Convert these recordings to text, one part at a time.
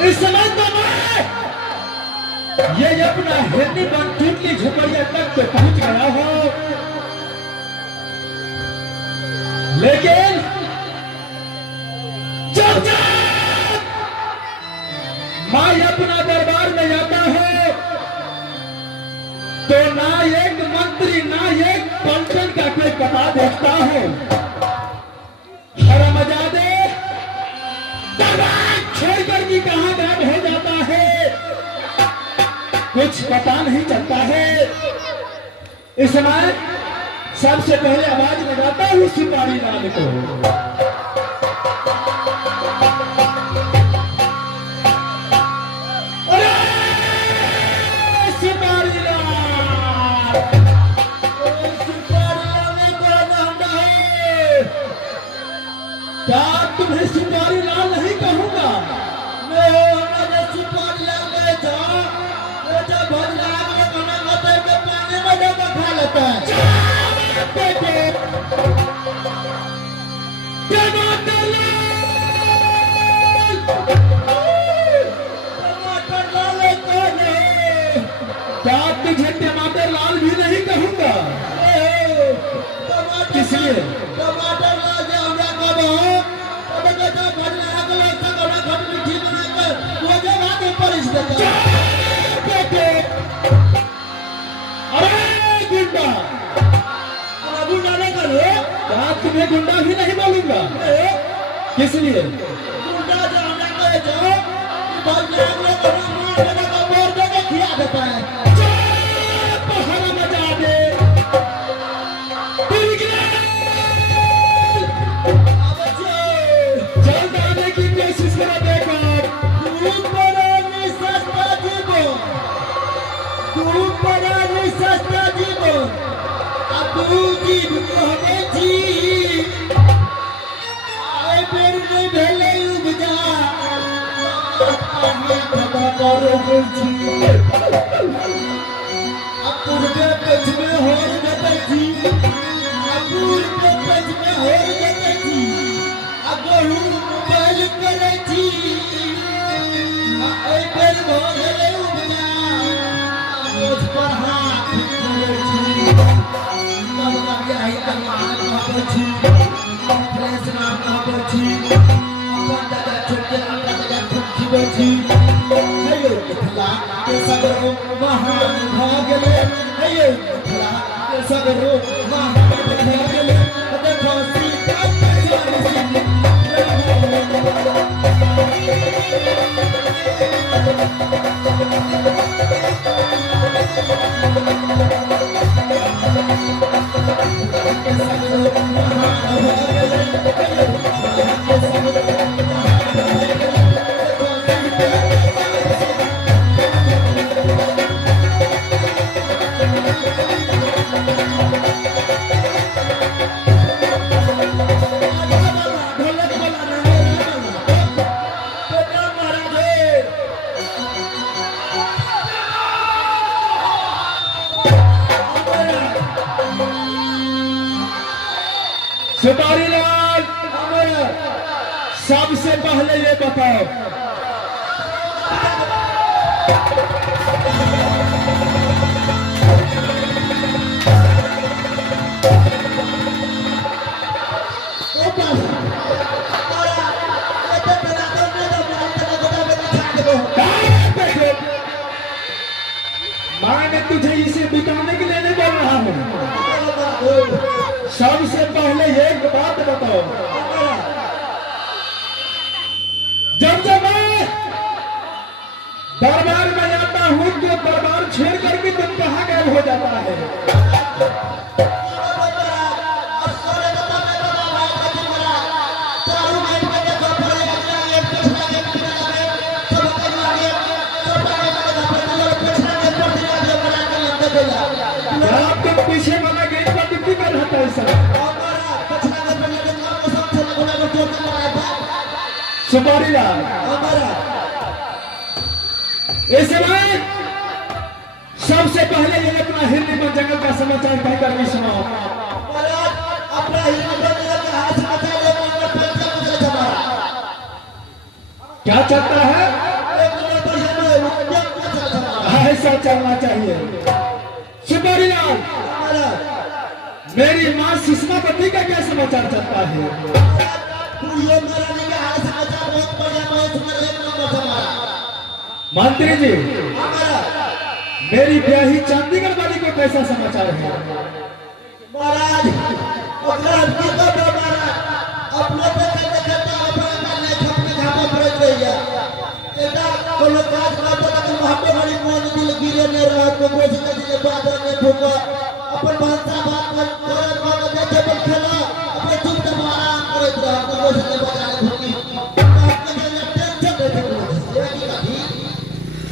इस समय तो मैं ये अपना हिरनी बंटूट की झुपड़िया तक तो पहुंच गया हूं, लेकिन जब मैं अपना दरबार में जाता हूं तो ना एक मंत्री ना एक पलटन का कोई पता देखता हूं। हरामजादे छोड़कर भी कहां गायब हो जाता है, कुछ पता नहीं चलता है। इस समय सबसे पहले आवाज लगाता हूं सिपाही लाल को। अरे सिपाही लाल, क्या तुम्हें सिपाही लाल नहीं कहूंगा? क्या तुझे टमाटर लाल भी नहीं कहूंगा? किसलिए? टमाटर लाल जो हमरा कहो तब कहता भजला को ऐसा बड़ा खट मिठी बनाकर वो जो बात ऊपर इस देता। अरे गुंडा, गुंडा नहीं करो। क्या तुम्हें गुंडा भी नहीं बोलूंगा? किसलिए? गुंडा जो हमरा कहे जाओ भजला को मार देना का बोल दे खिया देता है। सिपाही लाल, सबसे पहले ये बताओ, मैं तुझे इसे बिताने के लिए नहीं बोल रहा हूँ। सबसे पहले एक बात बताओ, जब जब मैं दरबार में जाता हूँ तो दरबार छेड़ करके तुम कहाँ गायब हो जाता है? तुम पीछे वाला गेट पर ड्यूटी कर रहा था ऐसा सुपारी लाल। इस समय सबसे पहले ये अपना हिंदी में जंगल का समाचार कहकर भी सुनाओ। क्या चाहता है? ऐसा चलना चाहिए। सुपारी लाल, मेरी माँ सुषमावती का क्या समाचार चलता है? मंत्री जी, मेरी ब्याही चंडीगढ़ वाली को कैसा समाचार है? महाराज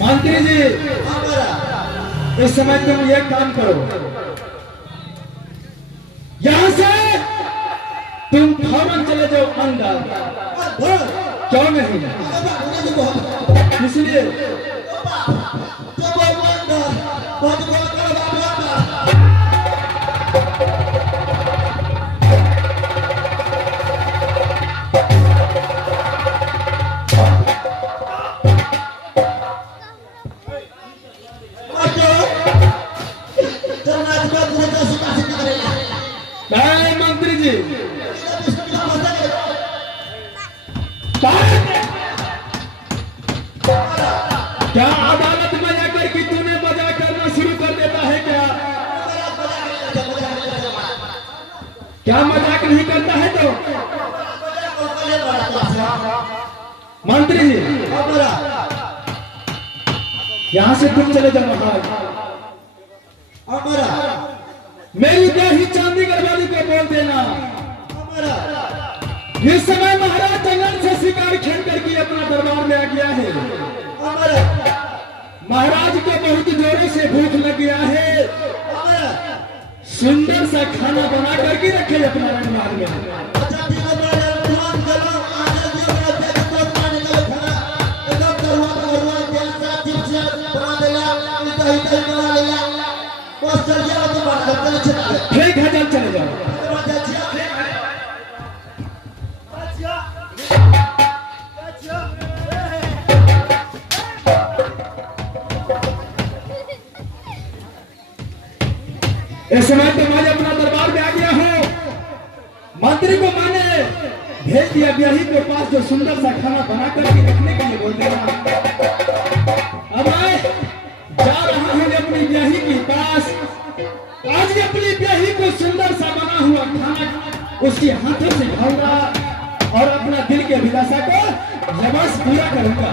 मंत्री जी, इस समय तुम ये काम करो, यहाँ से तुम फौरन चले जाओ अंदर। क्यों नहीं? इसलिए मंत्री जी, क्या अदालत में जाकर कि तूने मजाक करना शुरू कर देता है क्या? क्या मजाक नहीं करता है तो? मंत्री जी, यहाँ से तुम चले जाओ महाराज। मेरी ब्याही चंडीगढ़ वाली को बोल देना, इस समय महाराज जंगल से शिकार खेल करके अपना दरबार में आ गया है। महाराज को बहुत जोरों से भूख लग गया है। सुंदर सा खाना बना करके रखे अपना दरबार में। ठीक है, जल्द चले जाओ। इस समय तो मैं अपना दरबार में आ गया हूँ। मंत्री को मैंने भेज दिया ब्याही के पास, जो सुंदर सा खाना बना करके रखने के लिए बोल दिया। अब मैं जा रहा हूँ अपनी ब्याही के पास। आज अपनी ब्याही को सुंदर सा बना हुआ खाना उसके हाथों से खाऊंगा और अपना दिल की अभिलाषा को जबरदस्त पूरा करूंगा।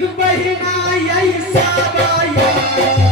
बहिणा यायचा बाया